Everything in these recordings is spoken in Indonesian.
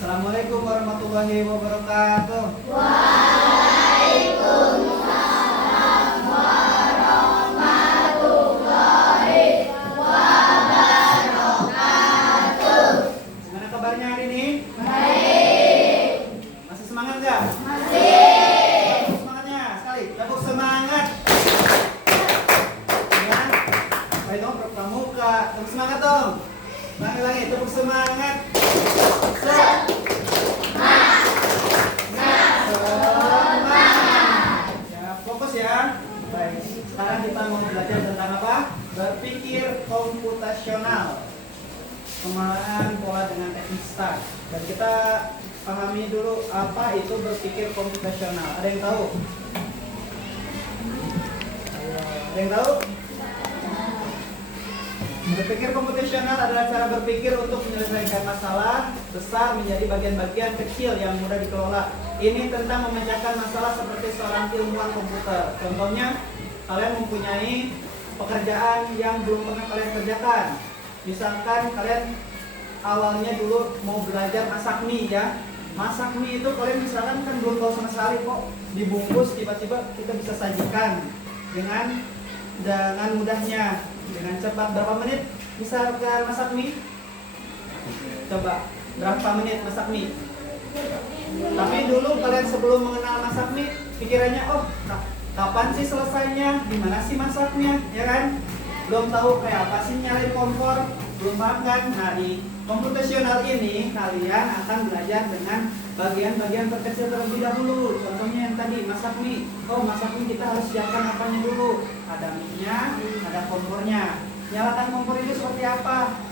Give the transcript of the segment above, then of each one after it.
Assalamualaikum warahmatullahi wabarakatuh. Gimana kabarnya hari ini? Baik. Masih semangat nggak? Masih. Semangatnya sekali. Tepuk semangat. Ya. Baik dong, pramuka. Tepuk semangat dong. Lagi-lagi, tepuk semangat. Ya, fokus ya. Baik. Sekarang kita mau belajar tentang apa? Berpikir komputasional. Pengelolaan pola dengan teknik STAR. Dan kita pahami dulu apa itu berpikir komputasional. Ada yang tahu? Ada yang tahu? Berpikir komputasional adalah cara berpikir untuk menyelesaikan masalah besar menjadi bagian-bagian kecil yang mudah dikelola. Ini tentang memecahkan masalah seperti seorang ilmuwan komputer. Contohnya, kalian mempunyai pekerjaan yang belum pernah kalian kerjakan. Misalkan kalian awalnya dulu mau belajar masak mie ya. Masak mie itu kalian misalkan kan belum tahu sama sekali kok. Dibungkus tiba-tiba kita bisa sajikan dengan mudahnya, dengan cepat. Berapa menit misalkan masak mie? Coba, berapa menit masak mie? Tapi dulu kalian sebelum mengenal masak mie, pikirannya, oh kapan sih selesainya? Gimana sih masaknya? Ya kan? Belum tahu kayak apa sih nyalain kompor, belum paham kan? Nah, di komputasional ini kalian akan belajar dengan bagian-bagian terkecil terlebih dahulu. Contohnya yang tadi masak mie. Oh, masak mie kita harus siapkan apanya dulu? Ada mie-nya, ada kompornya. Nyalakan kompor itu seperti apa?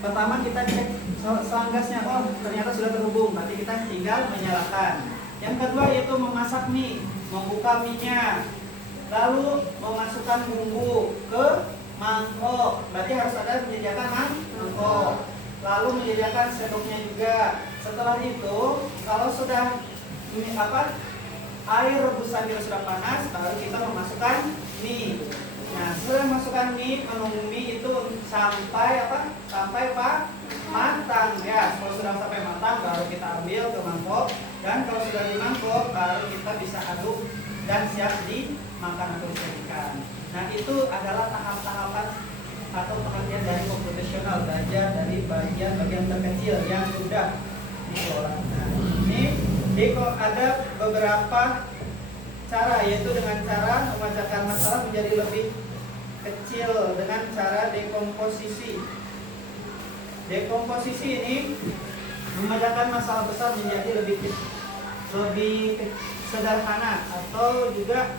Pertama kita cek selang-gasnya. Oh, ternyata sudah terhubung. Berarti kita tinggal menyalakan. Yang kedua yaitu memasak mie, membuka mie-nya. Lalu memasukkan bumbu ke mangkok, berarti harus ada menyediakan mangkok. Lalu menyediakan sendoknya juga. Setelah itu, kalau sudah air rebusan kita sudah panas, baru kita memasukkan mie. Nah, setelah masukkan mie, menunggu mie itu sampai matang ya. Kalau sudah sampai matang, baru kita ambil ke mangkok. Dan kalau sudah di mangkok, baru kita bisa aduk dan siap dimakan atau disajikan. Nah, itu adalah tahap-tahapan atau pengertian dari komputasional, belajar dari bagian-bagian terkecil yang sudah dikelola. Nah, ini ada beberapa cara, yaitu dengan cara memecahkan masalah menjadi lebih kecil dengan cara dekomposisi. Dekomposisi ini memecahkan masalah besar menjadi lebih sederhana, atau juga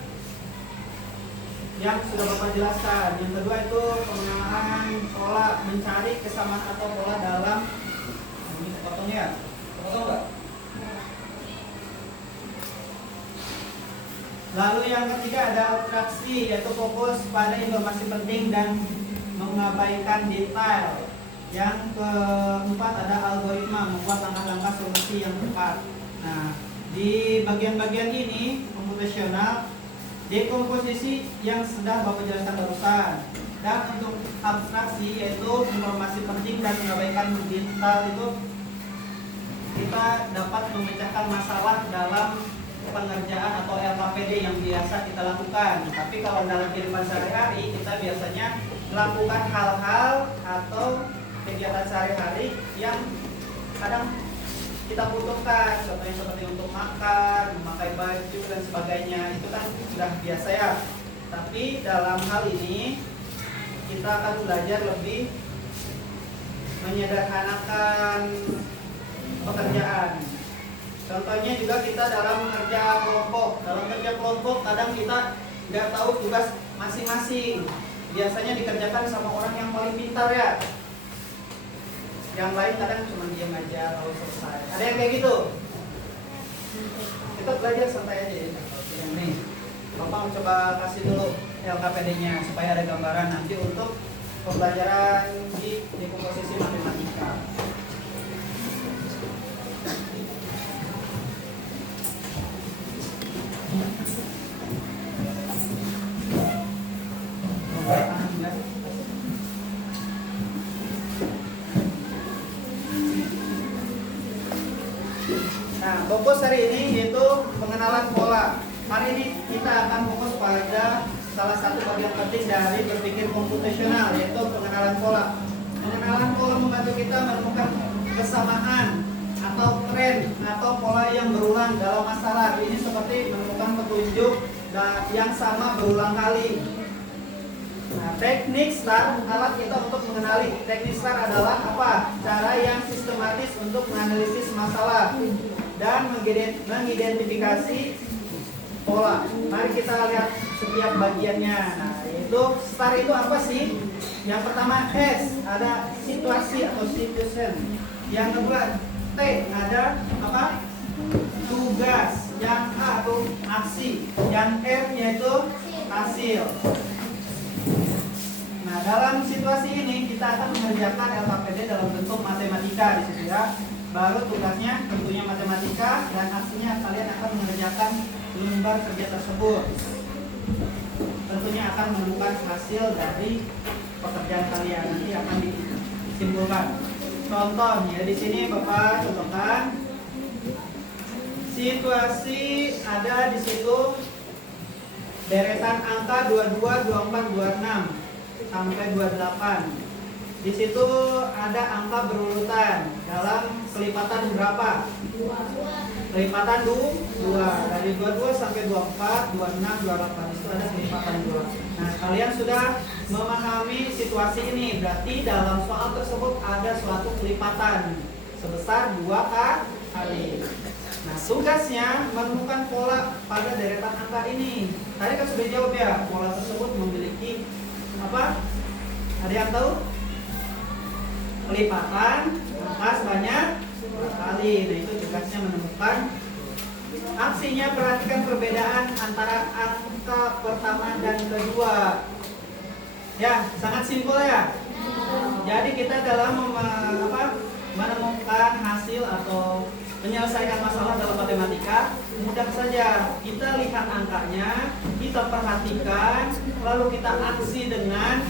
yang sudah Bapak jelaskan. Yang kedua itu pengenalan pola, mencari kesamaan atau pola dalam ini potong ya. Potong enggak? Lalu yang ketiga ada abstraksi, yaitu fokus pada informasi penting dan mengabaikan detail. Yang keempat ada algoritma, membuat langkah-langkah solusi yang tepat. Nah, di bagian-bagian ini komputasional, dekomposisi yang sudah Bapak jelaskan barusan. Dan untuk abstraksi, yaitu informasi penting dan mengabaikan detail, itu kita dapat memecahkan masalah dalam pengerjaan atau LKPD yang biasa kita lakukan. Tapi kalau dalam kehidupan sehari-hari, kita biasanya melakukan hal-hal atau kegiatan sehari-hari yang kadang kita butuhkan, contohnya seperti untuk makan, memakai baju dan sebagainya. Itu kan sudah biasa ya. Tapi dalam hal ini kita akan belajar lebih menyederhanakan pekerjaan. Contohnya juga kita dalam kerja kelompok. Dalam kerja kelompok kadang kita nggak tahu tugas masing-masing. Biasanya dikerjakan sama orang yang paling pintar ya. Yang lain kadang cuma diam aja lalu selesai. Ada yang kayak gitu? Kita belajar santai aja ya. Nih, Bapak coba kasih dulu LKPD-nya supaya ada gambaran nanti untuk pembelajaran di komposisi matematika. Nah, fokus hari ini yaitu pengenalan pola. Hari ini kita akan fokus pada salah satu bagian penting dari berpikir komputasional, yaitu pengenalan pola. Pengenalan pola membantu kita menemukan kesamaan atau tren atau pola yang berulang dalam masalah. Ini seperti menemukan petunjuk yang sama berulang kali. Nah, teknik STAR alat kita untuk mengenali. Teknik STAR adalah apa? Cara yang sistematis untuk menganalisis masalah dan mengidentifikasi pola. Mari kita lihat setiap bagiannya. Nah, yaitu STAR itu apa sih? Yang pertama S, ada situasi atau situation. Yang kedua T, ada apa? Tugas. Yang A atau aksi. Yang R yaitu hasil. Nah, dalam situasi ini kita akan mengerjakan LKPD dalam bentuk matematika di situ ya. Baru tugasnya tentunya matematika dan aksinya kalian akan mengerjakan lembar kerja tersebut. Tentunya akan menemukan hasil dari pekerjaan kalian, nanti akan disimpulkan. Contohnya di sini Bapak contohkan situasi ada di situ deretan angka 22, 24, 26 sampai 28. Di situ ada angka berurutan dalam kelipatan berapa? Kelipatan 2. Dari 22 sampai 24, 26, 28 itu ada kelipatan 2. Nah, kalian sudah memahami situasi ini. Berarti dalam soal tersebut ada suatu kelipatan sebesar 2 kali. Nah, tugasnya menemukan pola pada deretan angka ini. Tadi kan sudah jawab ya, pola tersebut memiliki apa? Ada yang tahu? Kelipatan angka sebanyak 2 kali. Nah, itu tugasnya menemukan. Aksinya perhatikan perbedaan antara angka pertama dan kedua. Ya, sangat simpel ya. Jadi kita dalam menemukan hasil atau menyelesaikan masalah dalam matematika mudah saja. Kita lihat angkanya, kita perhatikan, lalu kita aksi dengan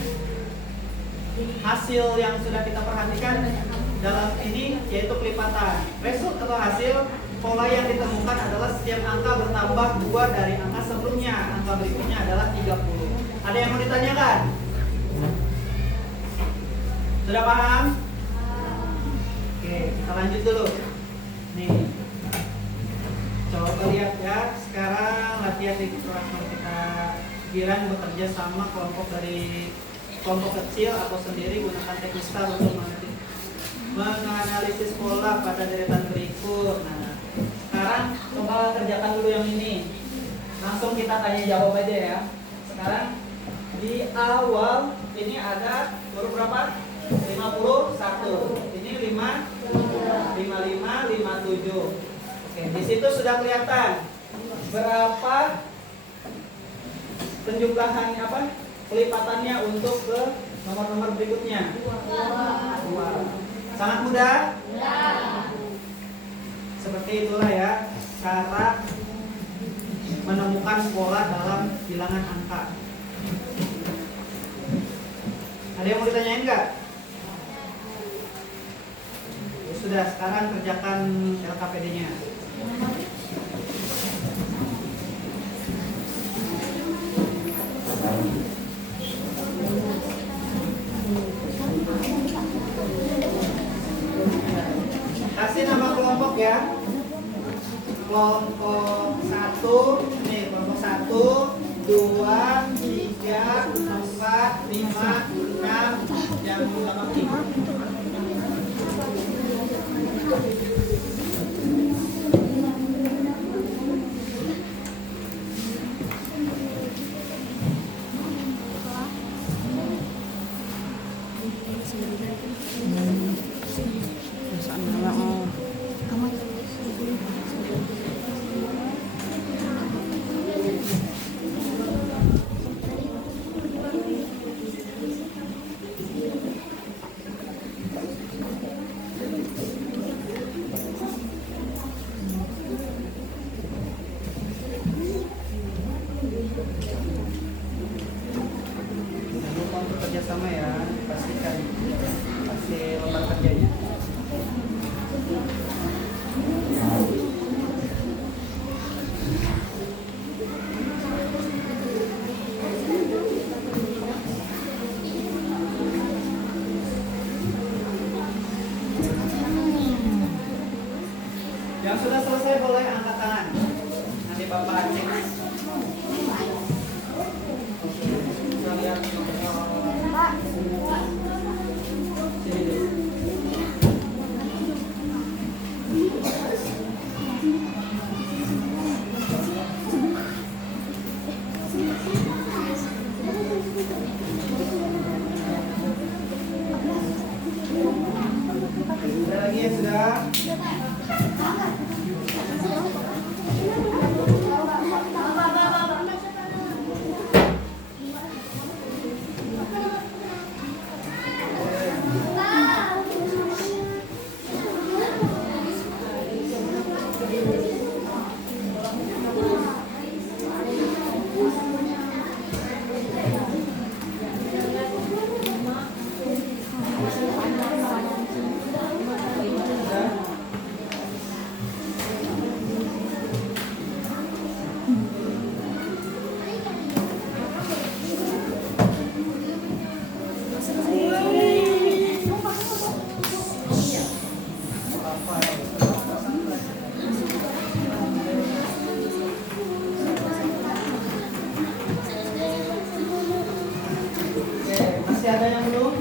hasil yang sudah kita perhatikan dalam ini, yaitu kelipatan. Result atau hasil pola yang ditemukan adalah setiap angka bertambah 2 dari angka sebelumnya. Angka berikutnya adalah 30. Ada yang mau ditanyakan? Sudah paham? Oke, kita lanjut dulu. Nih, coba lihat ya. Sekarang latihan di kelas kita giliran bekerja sama kelompok dari kelompok kecil atau sendiri, gunakan teknik STAR untuk menganalisis pola pada deretan berikut. Nah, sekarang coba kerjakan dulu yang ini. Langsung kita tanya jawab aja ya. Sekarang di awal ini ada huruf berapa? 51. Ini 5, 55, 57. Oke, di situ sudah kelihatan berapa penjumlahannya apa? Kelipatannya untuk ke nomor-nomor berikutnya. 2. Sangat mudah? Ya. Seperti itulah ya cara menemukan pola dalam bilangan angka. Ada yang mau ditanyain nggak? Ya sudah, sekarang kerjakan LKPD-nya. Kasih nama kelompok ya. Kelompok 1, nih kelompok 1, 2, 3, 4, 5, 6, yang belakang 5. Bapak cek. Kita lihat. Sini dulu. Sudah lagi ya, sudah. Masih ada yang belum?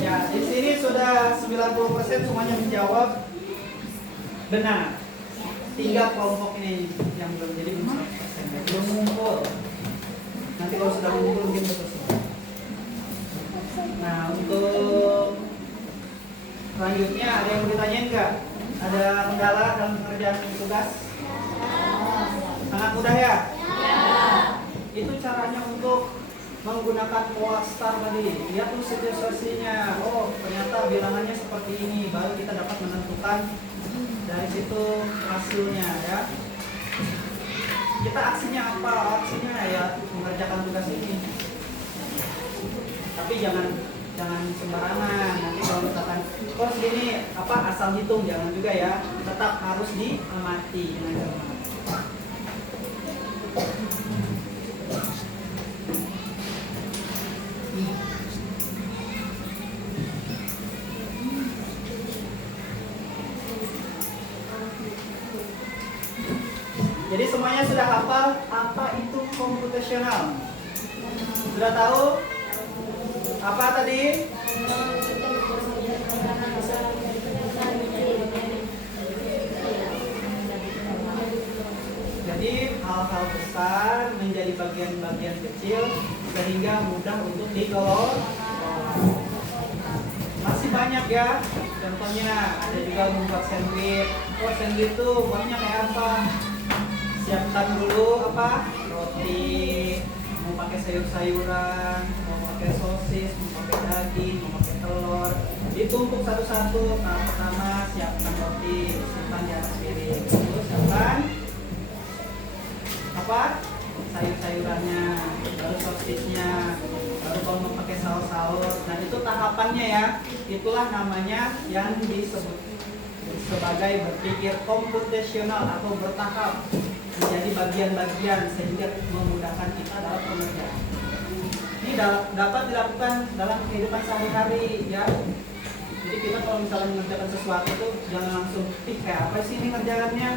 Ya, di sini sudah 90% semuanya menjawab benar. 3 kelompok ini yang belum, jadi 100%. Belum ngumpul. Nanti kalau sudah ngumpul mungkin betul. Nah, untuk selanjutnya ada yang mau ditanyain nggak? Ada kendala dalam pengerjaan tugas? Sangat mudah ya? Itu caranya untuk menggunakan Polestar tadi. Lihat tuh situasinya. Oh, ternyata bilangannya seperti ini. Baru kita dapat menentukan dari situ hasilnya ya. Kita aksinya apa? Aksinya ya mengerjakan tugas ini. Tapi jangan sembarangan. Nanti kalau misalkan kok segini apa asal hitung, jangan juga ya. Tetap harus diamati dengan cermat. Jadi semuanya sudah hafal apa itu komputasional? Sudah tahu apa tadi? Jadi hal-hal besar menjadi bagian-bagian kecil sehingga mudah untuk dikelola. Masih banyak ya. Contohnya ada juga membuat sandwich. Oh, sandwich itu buatnya kayak apa? Siapkan dulu apa? Roti, mau pakai sayur-sayuran, mau pakai sosis, mau pakai daging, mau pakai telur. Ditumpuk satu-satu. Tahap pertama siapkan roti, simpan di atas piring. Terus siapkan apa? Sayur-sayurannya, baru sosisnya, baru kalau mau pakai saus-saus. Nah itu tahapannya ya. Itulah namanya yang disebut sebagai berpikir komputasional atau bertahap, menjadi bagian-bagian sehingga memudahkan kita dalam pengerjaan. Ini dapat dilakukan dalam kehidupan sehari-hari ya. Jadi kita kalau misalnya mengerjakan sesuatu tuh jangan langsung kayak apa sih ini kerjaannya?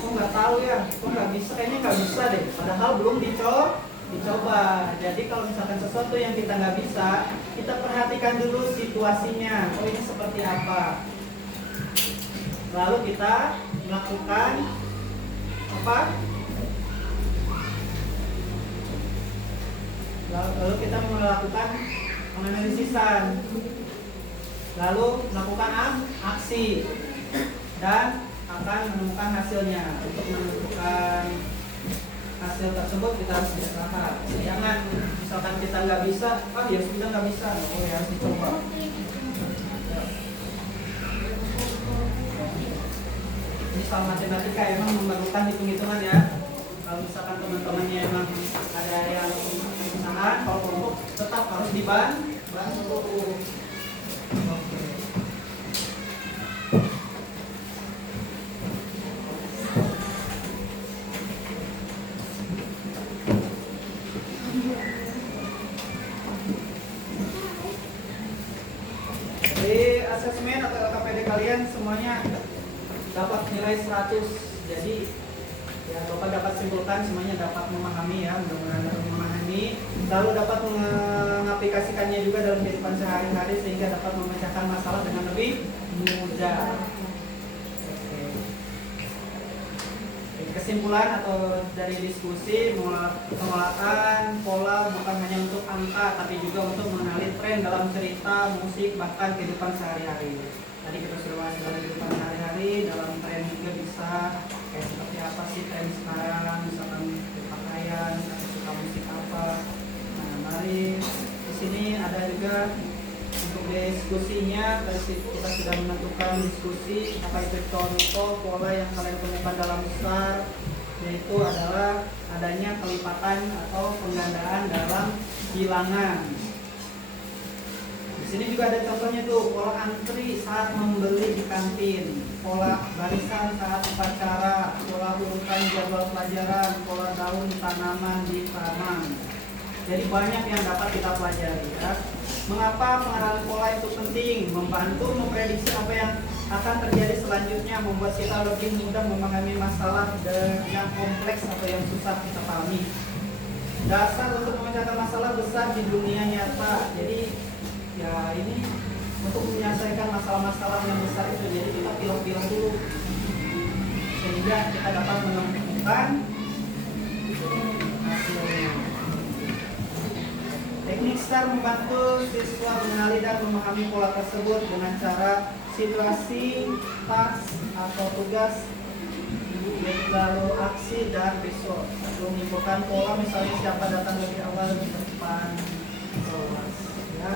Kok nggak tahu ya? Kok nggak bisa? Kayaknya nggak bisa deh. Padahal belum dicoba. Jadi kalau misalkan sesuatu yang kita nggak bisa, kita perhatikan dulu situasinya. Oh ini seperti apa? Lalu kita melakukan apa? Lalu kita melakukan penganalisisan, lalu melakukan aksi dan akan menemukan hasilnya. Untuk menentukan hasil tersebut kita harus bertahap. Jangan misalkan kita nggak bisa, ya sudah nggak bisa, oh ya harus dicoba. Ini soal matematika emang memerlukan hitung-hitungan ya. Kalau misalkan teman-temannya emang ada yang usahaan, kalau kelompok tetap harus dibantu. Oke. semuanya dapat nilai 100. Jadi ya Bapak dapat simpulkan semuanya dapat memahami ya, mudah-mudahan dapat memahami, lalu dapat mengaplikasikannya juga dalam kehidupan sehari-hari sehingga dapat memecahkan masalah dengan lebih mudah. Kesimpulan atau dari diskusi, penguatan pola bukan hanya untuk angka tapi juga untuk mengenali tren dalam cerita, musik, bahkan kehidupan sehari-hari. Tadi kita sudah bahas dalam kehidupan sehari-hari, dalam tren juga bisa kayak seperti apa sih tren sekarang, misalkan pakaian atau suka musik apa. Nah, mari di sini ada juga untuk diskusinya. Kita sudah menentukan diskusi apa itu contoh pola yang kalian temukan dalam STAR, yaitu adalah adanya kelipatan atau penggandaan dalam bilangan. Di sini juga ada contohnya tuh, pola antri saat membeli di kantin, pola barisan saat upacara, pola urutan jadwal pelajaran, pola daun tanaman di taman. Jadi banyak yang dapat kita pelajari ya. Mengapa pengenalan pola itu penting? Membantu memprediksi apa yang akan terjadi selanjutnya, membuat kita lebih mudah memahami masalah yang kompleks atau yang susah kita pahami. Dasar untuk memecahkan masalah besar di dunia nyata. Jadi ya ini untuk menyelesaikan masalah-masalah yang besar itu, jadi kita pilih-pilih dulu sehingga kita dapat menemukan hasilnya. Teknik STAR membantu siswa mengenali dan memahami pola tersebut dengan cara situasi, task atau tugas, lalu aksi dan result. Lalu menyimpulkan pola, misalnya siapa datang lebih awal di depan kelas. Ya.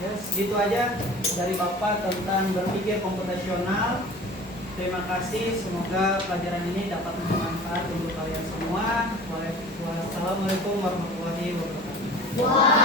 Yes, gitu aja dari Bapak tentang berpikir komputasional. Terima kasih, semoga pelajaran ini dapat bermanfaat untuk kalian semua. Wassalamualaikum warahmatullahi wabarakatuh.